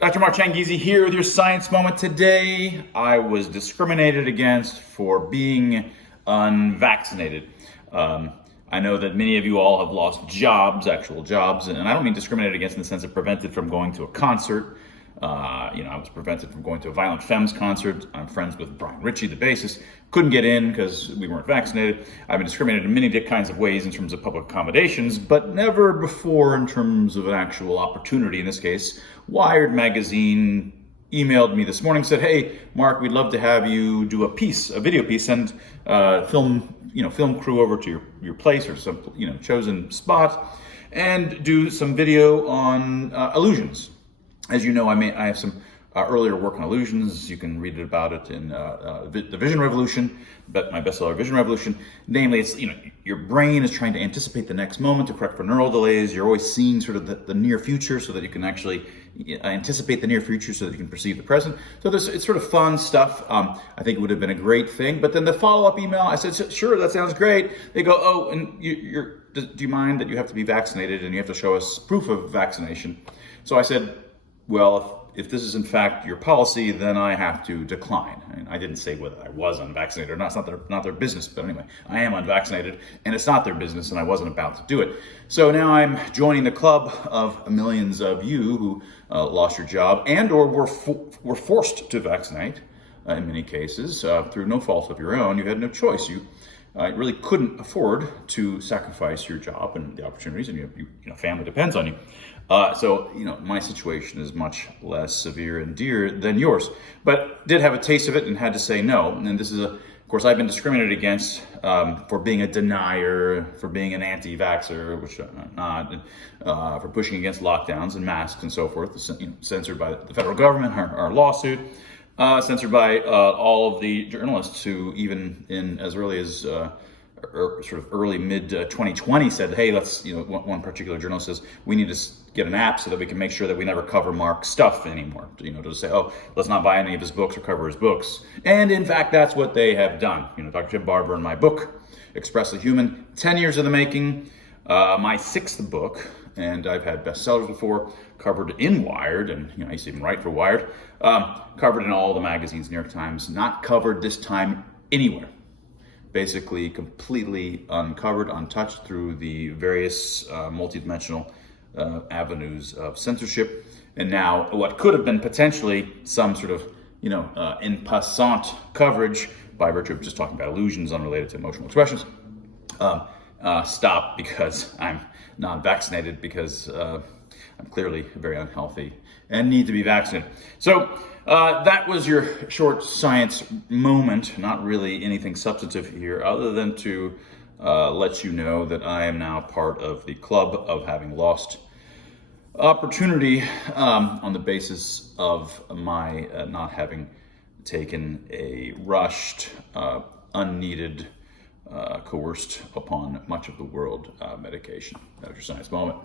Dr. Mark Changizi here with your science moment today. I was discriminated against for being unvaccinated. I know that many of you all have lost jobs, actual jobs, and I don't mean discriminated against in the sense of prevented from going to a concert. I was prevented from going to a Violent Femmes concert. I'm friends with Brian Ritchie, the bassist. Couldn't get in because we weren't vaccinated. I've been discriminated in many kinds of ways in terms of public accommodations, but never before in terms of an actual opportunity. In this case, Wired magazine emailed me this morning, said, "Hey, Mark, we'd love to have you do a video piece, send film crew over to your place or some chosen spot, and do some video on illusions." As you know, I have some earlier work on illusions. You can read about it in the Vision Revolution, but my bestseller, Vision Revolution. Namely, it's your brain is trying to anticipate the next moment to correct for neural delays. You're always seeing sort of the near future so that you can actually anticipate the near future so that you can perceive the present. So it's sort of fun stuff. I think it would have been a great thing. But then the follow-up email, I said, "Sure, that sounds great." They go, "Oh, and do you mind that you have to be vaccinated and you have to show us proof of vaccination?" So I said, "Well, if this is in fact your policy, then I have to decline." I mean, I didn't say whether I was unvaccinated or not. It's not their business. But anyway, I am unvaccinated, and it's not their business, and I wasn't about to do it. So now I'm joining the club of millions of you who lost your job and or were forced to vaccinate in many cases through no fault of your own. You had no choice. You really couldn't afford to sacrifice your job and the opportunities, and your family depends on you. So my situation is much less severe and dear than yours, but did have a taste of it and had to say no. And this is of course, I've been discriminated against for being a denier, for being an anti-vaxxer, which I'm not, for pushing against lockdowns and masks and so forth, censored by the federal government, our lawsuit, censored by all of the journalists who even in as early as sort of early mid 2020 said, "Hey, let's," one particular journalist says, "We need to get an app so that we can make sure that we never cover Mark's stuff anymore." To say, "Oh, let's not buy any of his books or cover his books." And in fact, that's what they have done. Dr. Jim Barber and my book, Expressly Human, 10 years in the making, my 6th book, and I've had bestsellers before, covered in Wired, and I used to even write for Wired, covered in all the magazines, New York Times, not covered this time anywhere. Basically completely uncovered, untouched through the various multidimensional avenues of censorship. And now what could have been potentially some sort of, en passant coverage by virtue of just talking about illusions unrelated to emotional expressions, stop because I'm not vaccinated, because I'm clearly very unhealthy and need to be vaccinated. So that was your short science moment. Not really anything substantive here other than to let you know that I am now part of the club of having lost opportunity on the basis of my not having taken a rushed, unneeded, coerced upon much of the world medication. That was your science moment.